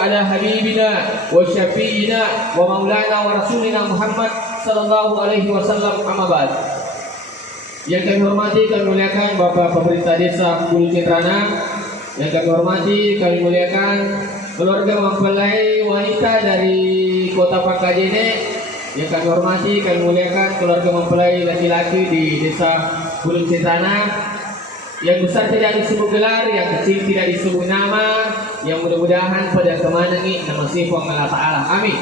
على حبيبنا وشفينا ومولانا ورسولنا محمد صلى الله عليه وسلم. أما بعد. Yang kami hormati, kami muliakan Bapak Pemerintah Desa Bulu Citrana. Yang kami hormati, kami muliakan keluarga mempelai wanita dari Kota Pangkajene. Yang kami hormati, kami muliakan keluarga mempelai laki-laki di Desa Bulu Citrana. Yang besar tidak disebut gelar, yang kecil tidak disebut nama. Yang mudah-mudahan pada kemanangi nama sifat Allah Ta'ala. Amin.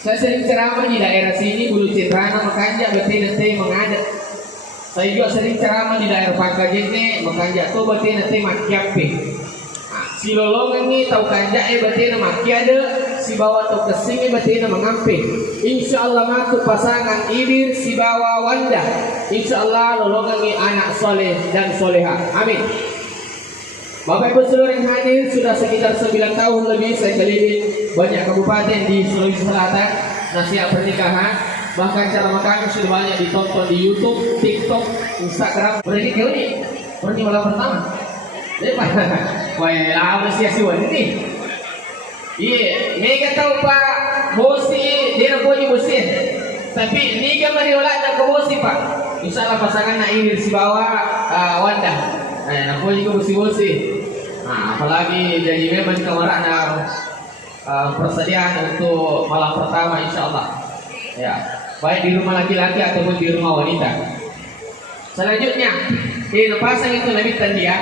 Saya sering ceramah di daerah sini Bulu Citrana, makanya bete-bete mengadat. Saya juga sering ceramah di daerah Pangkajene, makanya tuh bete-bete makiape. Si lolongan ni tahu kanjak bete makiade, si bawa tu kesing bete mengampe. Insyaallah matu pasangan ibir si bawa wanda. Insyaallah lolongan ni anak soleh dan soleha. Amin. Bapak Ibu seluruh yang hadir, sudah sekitar 9 tahun lebih saya keliling banyak kabupaten di Sulawesi Selatan nasihat pernikahan. Bahkan ceramah kami sudah banyak ditonton di YouTube, TikTok, Instagram. Berarti kau ni malam pertama. Lepas, wah, lama sia-sia ni. Iya, mereka tahu Pak Bosi, dia nak punya Bosi. Tapi ni kan mari olah nak ke Bosi Pak. Insyaallah pasangan nak ingin si bawa Wanda. Nak punya Bosi. Apalagi jadi memang kemarin nak persediaan untuk malam pertama insyaallah. Ya, baik di rumah laki-laki ataupun di rumah wanita. Selanjutnya, di pasang itu Nabi Tandia.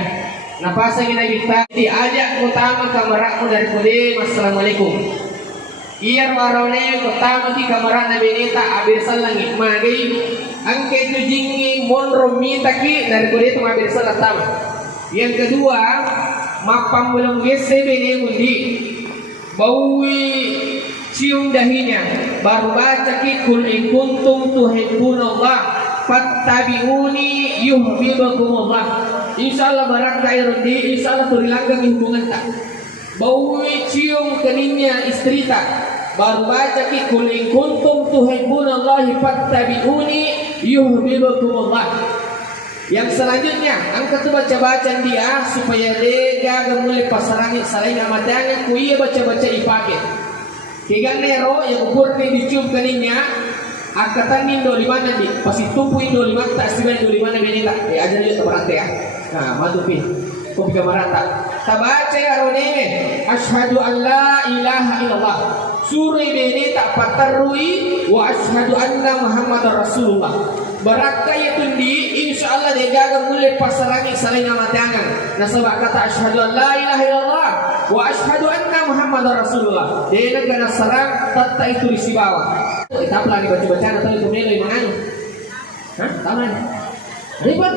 Napasa kita diajak utama kamerakmu dari kode. Assalamualaikum. Iyar warone utama di kamerak Nabi Nita abir salangit magi angke tu jingi monro mitaki dari kode itu abir salatama. Yang kedua, mapam belum gese bene mundi baui cium dahinya baru baca ki kul in kuntum tuhibbunallah fattabi'uni yuhibbukumullah. Insyaallah barak kairundi, insyaallah turilanggang hubungan tak. Baui cium keningnya istri tak. Baru baca ki kul in kuntum tuhibbunallahi fattabi'uni yuhibbukumullah. Yang selanjutnya, angkat tu baca-bacaan dia supaya lega mulai pasarangi selain amatanya ku iya baca-baca ipake. Kigan nero yang ukur ni dicium keningnya. Angkatan indo di mana di? Pasti tumpu indo di mana tak sih indo di mana benita? Ajar juga berarti ya. Nah, madu pi. Kopi kamarata. Tabaca ya roneme. Ashhadu an la ilaha illallah. Suri benita patarui wa ashhadu anna Muhammadar Rasulullah. Barakah ya tundi, insyaallah dia jaga mulai pasarangi saling amatangan. Nasabah kata ashhadu an la ilaha illallah wa ashhadu anna Muhammadar Rasulullah. Dia negara sarang tatta itu di sibawa. Kita pelani baca-baca atau itu nilai menganu? Hah? Tahu ribet?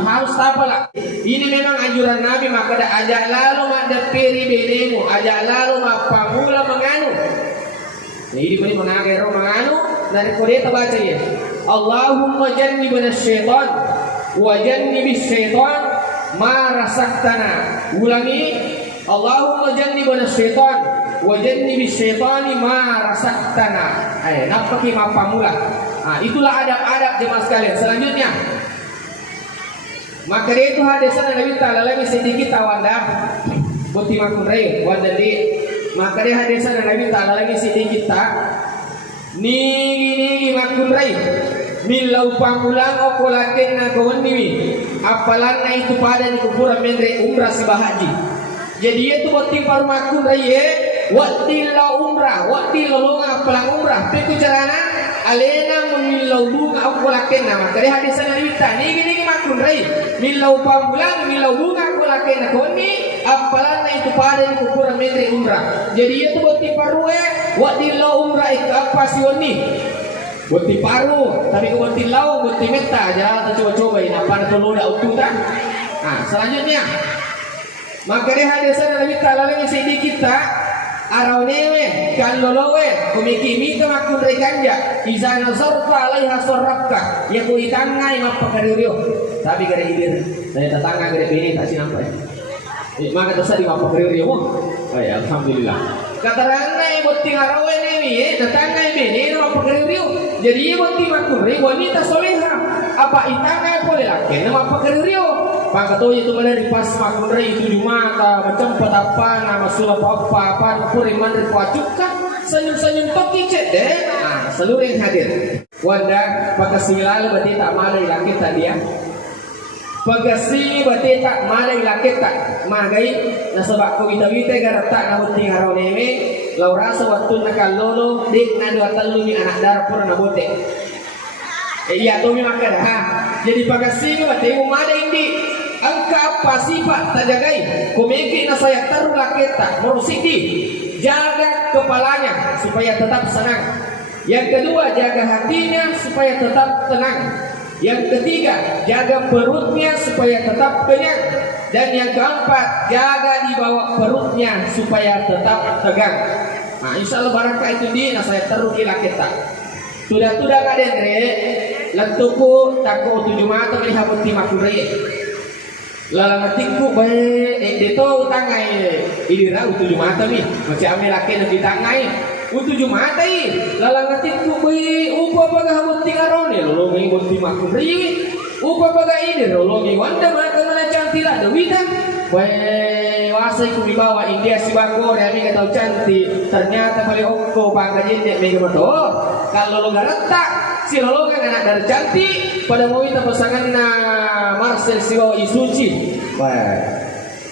Harus apa lah? Ini memang anjuran Nabi, maka ajak lalu ada peri bedemu, ajak lalu pamula menganu. Jadi ini mengagero menganu dari Korea baca ya. Allahumma jannibna syaitan wa jannibis syaitan ma rasaktana. Ulangi, Allahumma jannibna syaitan wa jannibis syaitani ma rasaktana. Napaki mapamula. Itulah adab-adab jemaah sekalian. Selanjutnya, maka dia itu hadisan Nabi Ta'ala lagi sedikit tawanda buti makun rey wanda di. Maka dia hadisan Nabi Ta'ala lagi sedikit tak nigi makun rey milau pamulang okolaken na kawan niwi apalan na itu pada di kuburan mendre umrah si bahaji. Jadi itu buti paru makun rey waktu la umrah, waktu lolonga pelang umrah. Tapi carana alena memilau bunga aku laken nama. Kali hadisan Nabi ta nigi makun rey milau pamulang milau bunga aku laken koni apalan na itu pada di kuburan mendre umrah. Jadi itu buti paru waktu la umrah itu apa sih woni? Buti paru, tapi buti lau, buti meta aja coba-coba ini apa tolo dah ututan. Selanjutnya maka dia hadisan Nabi Ta'ala lagi sedikit tak arawewe kan lolowe kumiki ka makun rekanja iza nazarta alaiha sarrafka ya ku itangai mapakaririo tapi gare idir saya tatanga gare bini tak sinampai maka dosa di mapakaririo mo ay alhamdulillah katarangay buti arawe newi tatanga bini mapakaririo jadi buti makun wanita soleha apa itangai boleh laki mapakaririo Pangkatu itu mana di pas makunri itu Jumata macam apa nama sulah apa puri mandri pacukan senyum-senyum toki cek deh. Nah, seluruh yang hadir. Wanda pagkasilala berarti tak malay lakit tadi ya. Pagkasi berarti tak malay lakit tak magay nasabak ko wita-wita garata na buti haraw neme laura sa watun nakalolo dik na dua telu ni anak darah pura na buti. Iya to mi makada ha. Jadi pagkasi berarti mo malay hindi angka apa sifat tajagay kumiki na saya taru lakit tak morositi jaga kepalanya supaya tetap senang. Yang kedua, jaga hatinya supaya tetap tenang. Yang ketiga, jaga perutnya supaya tetap kenyang. Dan yang keempat, jaga di bawah perutnya supaya tetap tegang. Nah, insya Allah barangkali itu di saya taruh kila kita. Tudah kak Dendre, lentuku tako 7 mata melihat putih makuri. Lalangatingku baik, dito utangai. Ini rau 7 mata nih, macam ame laki nak ditangai. Utuju matai lalangatit ku bui upa baga hamut tingarone lolongi bunti makuri upa baga ide lolongi wanda maka mana cantila dewita bae wasai ku dibawa India si bako rami kata cantik ternyata paling ongko bangga jende mega beto kalau lo garata si lolongan anak dari cantik pada mau kita pasangan na Marcel Siwo Isuci bae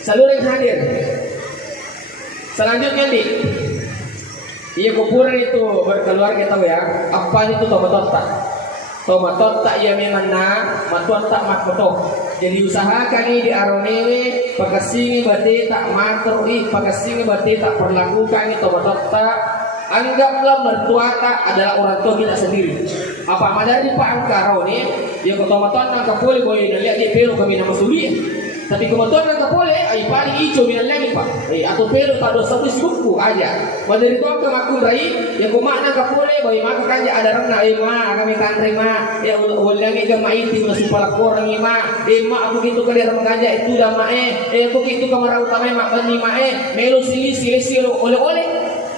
seluruh yang hadir selanjutnya nih. Iya kuburan itu berkeluarga tahu ya. Apa itu tomatot tak? Tomatot tak ya memang na, matuan tak matkoto. Jadi usahakan ini di aronewe, pagasingi berarti tak matoi, pagasingi berarti tak perlakukan itu tomatot tak. Anggaplah mertua tak adalah orang tua kita sendiri. Apa ada di Pak Angkaro nih? Dia tomatot nangkap boleh lihat di Peru kami nama suli. Tapi kebetulan nangkap boleh, ay paling hijau minat lagi pak. Atau Peru tak dosa buku aja. Dari itu ke makurai, yang kumak nangkap boleh, bagi maka kanja ada rendah, kami kantri ma, ya ulangi ke maiti masih palak orang ma, aku gitu ke dia menganja itu dah aku gitu ke marah utama mak bani melu sili oleh.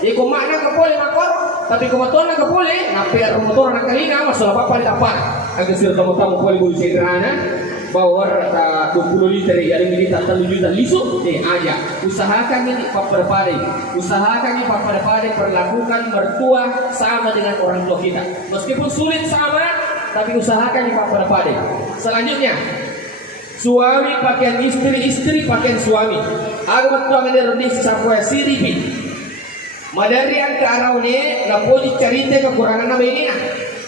Ya kumak nangkap boleh makor, tapi kebetulan nangkap boleh, ngapain motor nangkap lina, masalah apa dapat. Agak sih tamu-tamu boleh boleh sederhana. Bawar 20 liter ya ini tak terlalu juta lisu aja usahakan ini papada perlakukan mertua sama dengan orang tua kita meskipun sulit sama tapi usahakan ini papada. Selanjutnya suami pakaian istri pakaian suami agak betul ada rodis sampai siripi madari ang kaaraune napoji cerita kekurangan nabi ini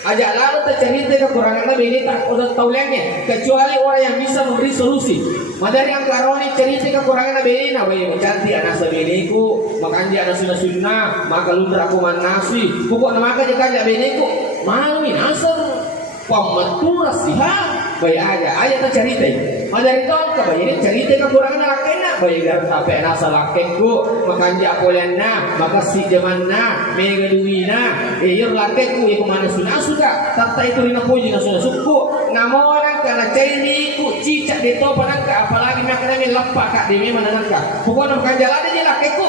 ajak lalu tercerita kekurangan nabi ini tak udah taulangnya kecuali orang yang bisa memberi solusi. Madari ang karoni cerita kekurangan nabi ini nabi cantik anak sabiniku makanji anak sunnah maka lundra aku manasi pokok maka jika nabi iniku malmi nasar pembetul siha bayi aja tercerita. Madari tahun ke bayi ini cerita kekurangan lakena bayi gar sampai nasa lakeku makanji apolena maka si jamanna mega duwina iyo lakeku ya kemana sunnah suka serta itu rina puji nasunnah suku ngamoran karena ceri ku cicak deto panangka apalagi makannya lepak kak demi manangka pokoknya makan jalan aja lakeku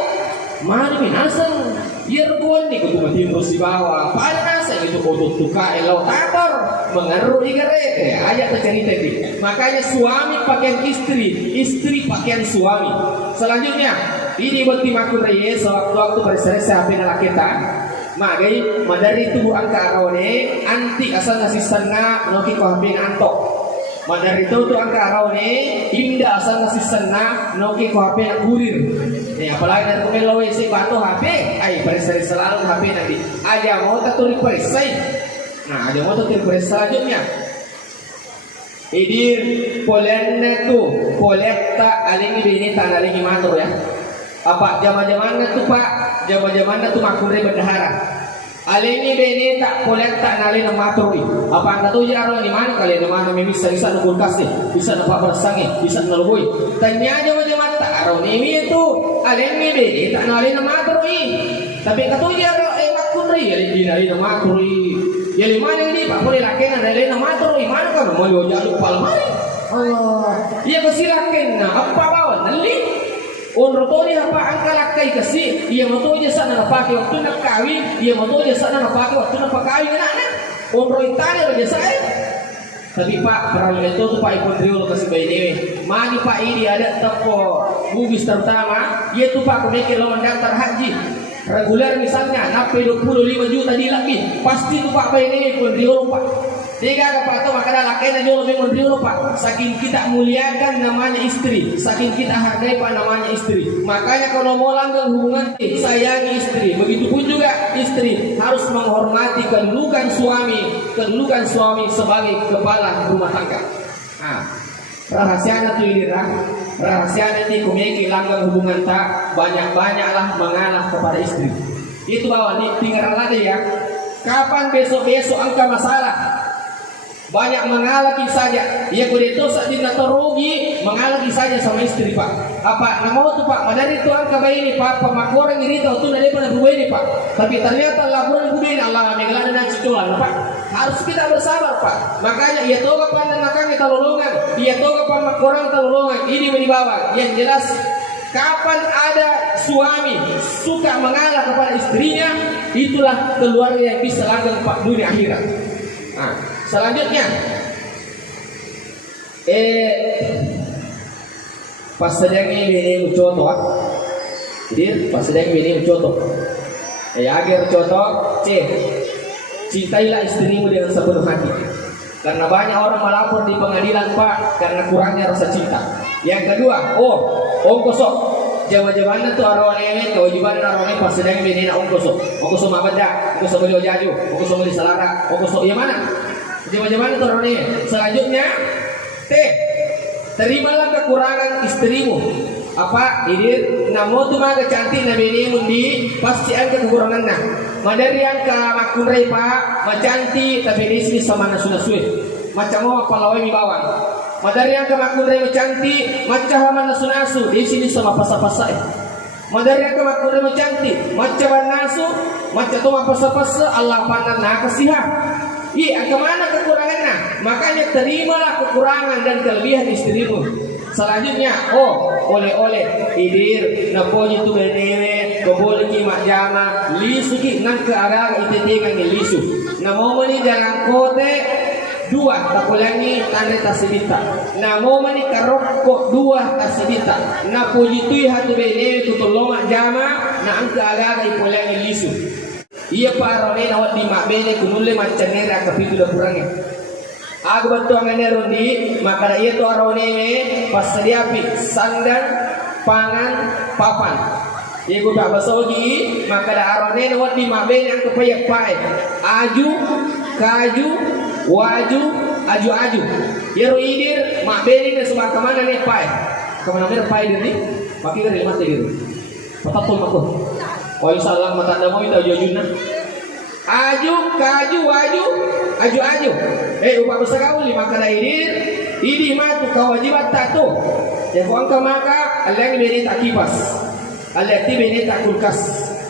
mana minasang yerbon nih kudu mati terus di bawah panas itu kudu tuka elo tabor mengeruh igare ayat tercerita ini makanya suami pakaian istri pakaian suami. Selanjutnya ini buat timakun reye sewaktu-waktu berseresa HP anak kita magai madari tubuh angka arone anti asal ngasih sana noki ko HP antok madari itu tuh angka arone indah asal ngasih sana noki ko HP kurir apalagi dari pemelo si batu HP berseresa selalu HP nanti aja mau taturi perisai. Nah, ada motor terpres selanjutnya. Idir polenne tu, poletta alingi bini tanah alingi matur ya. Apa zaman-zamannya tu pak? Zaman-zamannya tu makure berdahara. Alingi bini tak poletta nalin matur ni. Apa anda tu jaro ni mana kalian mana bisa nukul kasih, bisa nampak bersangi, bisa ngelubui. Tanya zaman-zaman tak aro ni itu alingi bini tak nalin matur ni. Tapi katu jaro makure alingi nalin matur ni. Jadi mana ini Pak boleh lakukan ada lain nama tu mana kan mau jaluk palmari Allah ia kesilakan apa bawa nali onrotori apa angka lakai kasi ia moto je sana pakai waktu nak kawin ia moto je sana pakai waktu nak kawin anak onro itali aja saya Tapi Pak, peralihan itu Pak ipon riolo kasih bayi dewe. Mani Pak ini ada toko bugis terutama, yaitu Pak pemikir lo mendaftar haji reguler misalnya, nape 25 juta di lebih, pasti itu Pak bayi dewe ipon riolo Pak. Tiga apa tuh makanya lakinya jual lebih riolo Pak. Saking kita muliakan namanya istri, saking kita hargai Pak namanya istri. Makanya kalau mau langgeng hubungan, sayangi istri. Begitupun juga istri harus menghormati kedudukan suami sebagai kepala rumah tangga. Nah, rahasianya tuh ini rahasianya ini kumeki langgeng hubungan tak banyak-banyaklah mengalah kepada istri. Itu bahwa nih tinggal aja ya. Kapan besok-besok angka masalah? Banyak mengalami saja. Ya kulit itu saat dinata rugi mengalami saja sama istri Pak. Apa nama itu Pak? Dari itu angka bayi ini Pak. Pemakoran ini tahu tuh dari pada buah ini Pak. Tapi ternyata laporan buah ini Allah mengelan dan ciculan Pak. Harus kita bersabar Pak. Makanya ia tahu kapan dan makan kita lolongan. Ia tahu kapan makoran kita lolongan. Ini dibawa. Yang jelas kapan ada suami suka mengalah kepada istrinya, itulah keluarga yang bisa langgeng Pak dunia akhirat. Nah, selanjutnya pas sedang ini contoh jadi pas sedang ini contoh agar contoh cintailah istrimu dengan sepenuh hati, karena banyak orang melapor di pengadilan Pak karena kurangnya rasa cinta. Yang kedua, ongkosok jawa-jawabannya tuh arwane kewajiban arwane pas sedang ini ongkosok apa dah, ongkosok beli jaju, ongkosok beli selera, ongkosok yang mana? Jawa-jawabannya tuh arwane. Selanjutnya terimalah kekurangan istrimu. Apa ini namo tu maga cantik nabi ini mundi pasti ada kekurangannya. Madari yang ke makunrai Pak macanti tapi di sini sama nasu-nasu macam mau apa lawai mi bawang. Madari yang ke makunrai macanti macam mana nasu-nasu di sini sama pasa-pasa. Madari yang ke makunrai macanti macam nasu macam tu pasa-pasa Allah pandang nak kasihan. Kemana kekurangannya? Makanya terimalah kekurangan dan kelebihan istrimu. Selanjutnya, oleh-oleh idir, napoji tu benewe, kebole ki majama, lisu ki nang ke arah itetekan ni lisu. Namo mani jangan kote dua takulangi tanda tasidita. Namo mani karokko dua tasidita. Napoji tu hatu benewe tutulong majama, nang ke arah itetekan lisu. Iya Pak Rone nawat di makbele kunule macam nera kapitu dah kurangnya. Aku bantu angane rondi maka iya tu Rone pas sediapi sandang pangan papan. Iya ku tak basogi maka dah Rone nawat di makbele yang kepayak pai. Aju kaju waju aju. Iya ruidir makbele ni sebab kemana ni pai? Kemana ni pai dia ni? Maki dari mati gitu. Patapun makun. Wahai salam mata damo itu jujurna. Aju kaju waju aju. Upah besar kau lima kali ini matu kewajiban tato. Ya angka maka Allah beri tak kipas, Allah beri tak kulkas,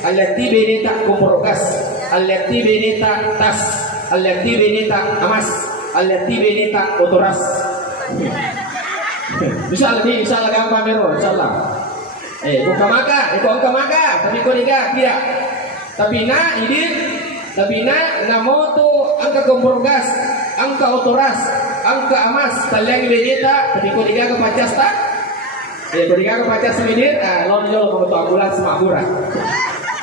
Allah beri tak kompor gas, Allah beri tak tas, Allah beri tak emas, Allah beri tak otoras. Insyaallah gampang bero, insyaallah. Bukan maka, itu angka maka, tapi kau tidak. Tapi namo tu angka kompor gas, angka otoras, angka emas, taleng beneta, tapi kau tidak kepacas tak? Kau tidak kepacas seminit, lon jol kau tu ambulan semakura.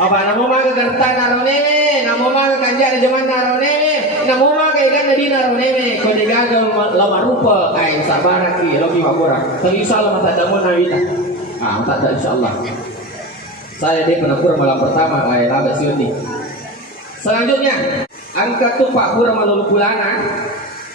Apa namo maka gertan narone, namo maka kanjak di zaman narone, namo maka ikan di narone, kau tidak lama rupa, sabar lagi, lagi makura. Tapi insyaallah mata damu nawita. Tak ada insyaallah. Saya di penakura malam pertama laga siuti. Selanjutnya, angka tu Pak Pura malulu pulana.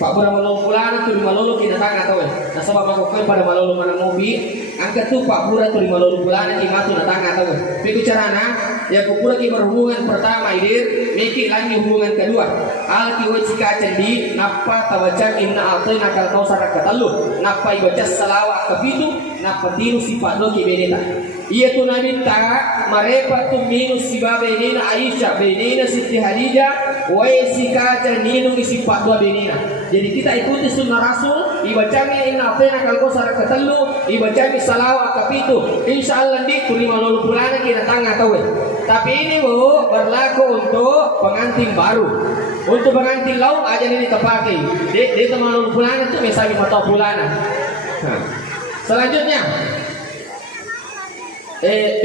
Pak Pura malulu pulana tu di malulu kita tanga tahu. Nah sebab aku pada malulu mana mobi, angka tu Pak Pura tu di malulu pulana ki matu na tanga tahu. Begitu carana, ya Pura ki berhubungan pertama idir, meki lagi hubungan kedua. Al ki wajika cendi napa tawajan inna atina kal kausar katalu. Napa ibaca salawat kepitu, napa tiru sifat lo ki beneta. Ia tu nabi ta marepa tu minus si baba benina Aisyah benina Siti Hadijah wa sikaca ninu sifat dua benina. Jadi kita ikuti sunnah Rasul ibacami inna atena kalkosar ketelu, ibacami salawa kapitu. Insyaallah di kulima lulu pulana kita tangga tahu. Tapi ini Bu berlaku untuk pengantin baru. Untuk pengantin lauk aja ini terpakai. Di teman lulu pulana itu misalnya 5 tahun pulana. Nah, selanjutnya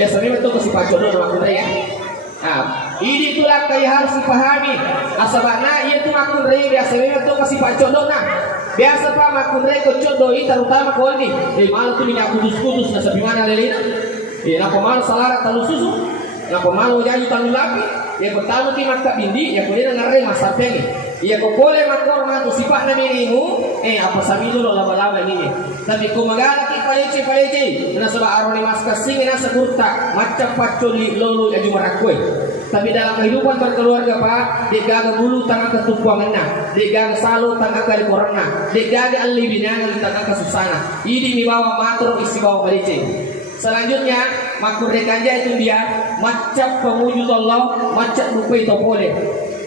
biasanya itu kasih pacodo nama kuda ya. Nah, ini itulah kayak harus dipahami. Asabana ia itu makun rei biasanya itu kasih pacodo nah. Biasa pak makun rei kocodo ini terutama kau ini. Malu tu minyak kudus na sabi mana lelina. Na pemalu salara talu susu. Na pemalu jadi talu lapi. Ya pertama ti mak bindi ya kuda ngarre masa pengi. Iya kau boleh makor matu sifat na minimu. Apa sabi dulu laba-laba ini. Tapi kung magalaki palece na sa aroni mas kasing na sa kurta macam pacoli lolo ya jumarakwe. Tapi dalam kehidupan berkeluarga Pak, di gaga bulu tangan ketumpuangan na, di gaga salo tangan kali korona, di gaga alibinangan tangan kesusana. Ini dibawa matro isi bawa palece. Selanjutnya makurrekan itu dia macam pemujud Allah, macam rupai topole.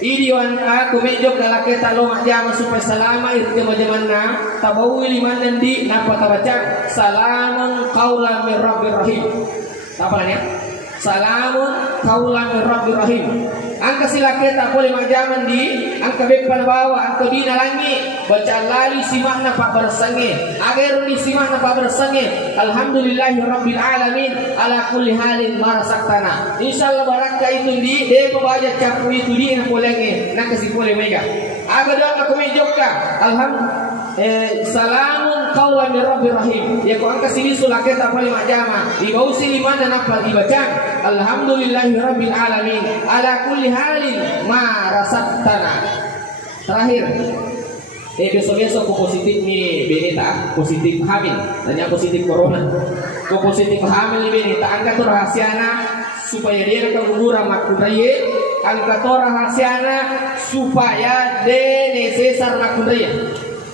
Ini wanita kumedyo kalaketa lo majama supaya salama itu jaman-jamanna tabawi liman nandi napa tabaca salamun qaulan min rabbir rahim. Apa namanya? Salamun qaulan min rabbir rahim. Angka silaketa boleh majaman di angka bepan bawa angka bina langi baca lali simahna pak bersange agar di simahna pak bersange alhamdulillahi rabbil alamin ala kulli halin marasaktana. Insyaallah barangka itu di pembaca capu itu di yang polenge nak kasih boleh mega agar doang aku mejokka salamun qaulan min rabbir rahim. Ya ko angka sini sulaketa boleh majama di bausi liman napa dibaca alhamdulillahi rabbil alamin ala kulli halin ma rasaktana. Terakhir besok-besok ko positif ni beneta positif hamil tanya positif corona ko positif hamil ni beneta angka to rahasiana supaya dia kagugura makudraye angka to rahasiana supaya de sesar makudraye.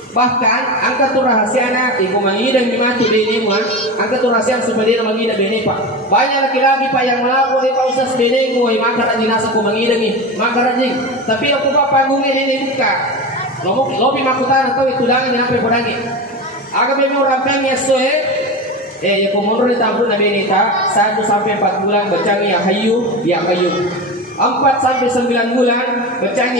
Bahkan angka tu rahasiana ibu mangida mimatu bene muan angka tu rahasiana supaya dia mangida bene pak. Banyak laki-laki pak yang melapor di pausas bene ko maka dinasa ko mangida ni maka rajin. Tapi aku pak panggungnya ini buka. Lobi makutan atau itu dangan yang apa podangi. Aga bene orang pengen soe ya ko mundur ditampun na bene ta 1 sampai 4 bulan bacanya ya hayu 4 sampai 9 bulan bacanya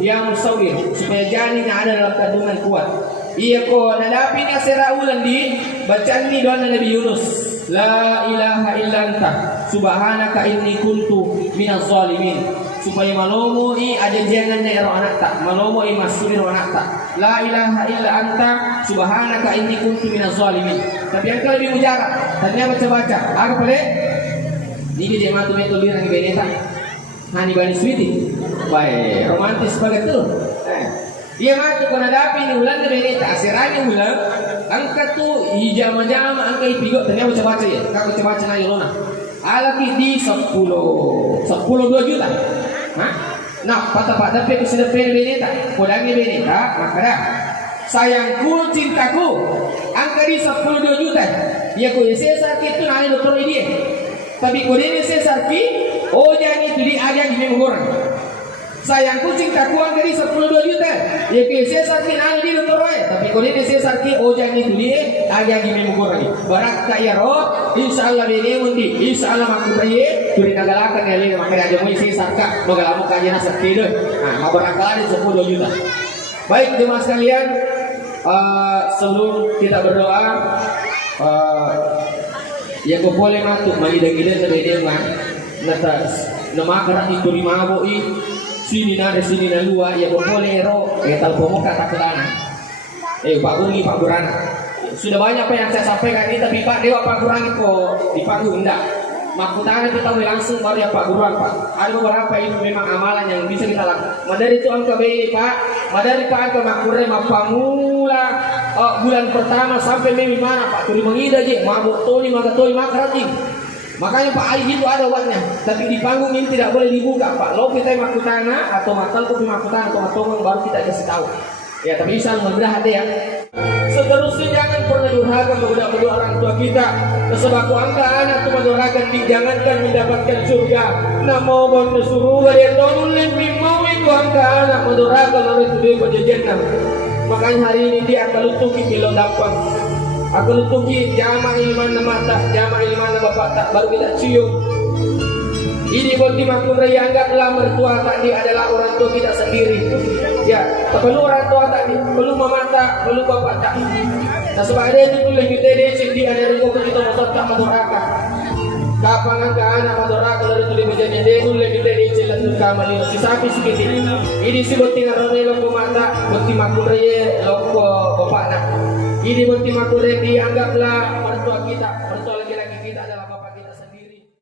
ya musawir supaya janin yang ada dalam kandungan kuat. Iya ko nadapi ni asiraulan di bacaan ni doa Nabi Yunus la ilaha illa anta subhanaka inni kuntu minaz zalimin supaya malomo i ada jangan ero anak tak malomo i masuri ro anak tak la ilaha illa anta subhanaka inni kuntu minaz zalimin. Tapi yang lebih mujarab tanya baca apa boleh ini dia matu metu lirang beneta hani bani sweetie baik romantis banget tuh. Iya matu kena dapi ni ulan beneta asiranya ulan angka tu hijama-jama angka ipigo tanya baca ya kak baca na yolona alaki di 10 2 juta. Nah pada pe sudah pen beneta podangi beneta maka dah sayangku cintaku angka di 10 2 juta ya ko sesar itu nani dokter ini tapi ko ini sesar ki jangan itu di ada di orang sayangku cintaku angka di 10 2 juta ya ko sesar ki nani di dokter tapi ko ini sesar ki jangan itu di ada di orang barak kaya roh insyaallah bene mundi insyaallah maku baye turi nagalakan ya lele makanya aja mau sesar ka magalamu kanya na sakit mabarakali 10 2 juta. Baik jemaah sekalian, sebelum kita berdoa ya ko boleh matuk magida-gida sa bedengan nama karat itu limabo i sini na luar ya ko boleh ro talpo mo katakulana Pak Gungi Pak Burana sudah banyak apa yang saya sampaikan ini tapi Pak Dewa Pak Gurangi ko di panggung enggak makutana kita langsung baru ya Pak Guruan Pak. Ada beberapa itu memang amalan yang bisa kita lakukan. Madari itu angka BI Pak, madari Pak angka makure mapamula bulan pertama sampai memi mana Pak tuli mengida je mabuk toli makarati. Makanya Pak Ali itu ada waknya, tapi di panggung ini tidak boleh dibuka Pak. Lo kita makutana atau matal kopi makutana atau matongan baru kita kasih tahu. Ya tapi insya Allah mudah ada ya. seterusnya jangan pernah durhaka kepada kedua orang tua kita. Sebab angka anak itu mendurhakan dijangankan mendapatkan surga. Namo bon surga dia tolong mau itu angka anak mendurhaka lalu itu dia berjejak. Makanya hari ini dia akan lutuki kilo dapat. Akan lutuki jama ilman nama tak, jama ilman nama bapak tak, baru kita cium. Ini boti makun raya anggaplah mertua tadi adalah orang tua kita sendiri. Ya, tak perlu orang tua tadi, perlu mama tak, perlu bapak tak. Nah sebab ada itu tuh lebih tede sendiri ada rego kita motor tak maduraka. Kapangan ke anak maduraka lalu tuh lebih jadi dia tuh lebih tede celah kamali si sapi sikit. Ini si boti ngarone loko mata, boti makun raya loko bapak nak. Ini boti makun raya dianggaplah mertua kita, mertua laki-laki kita adalah bapak.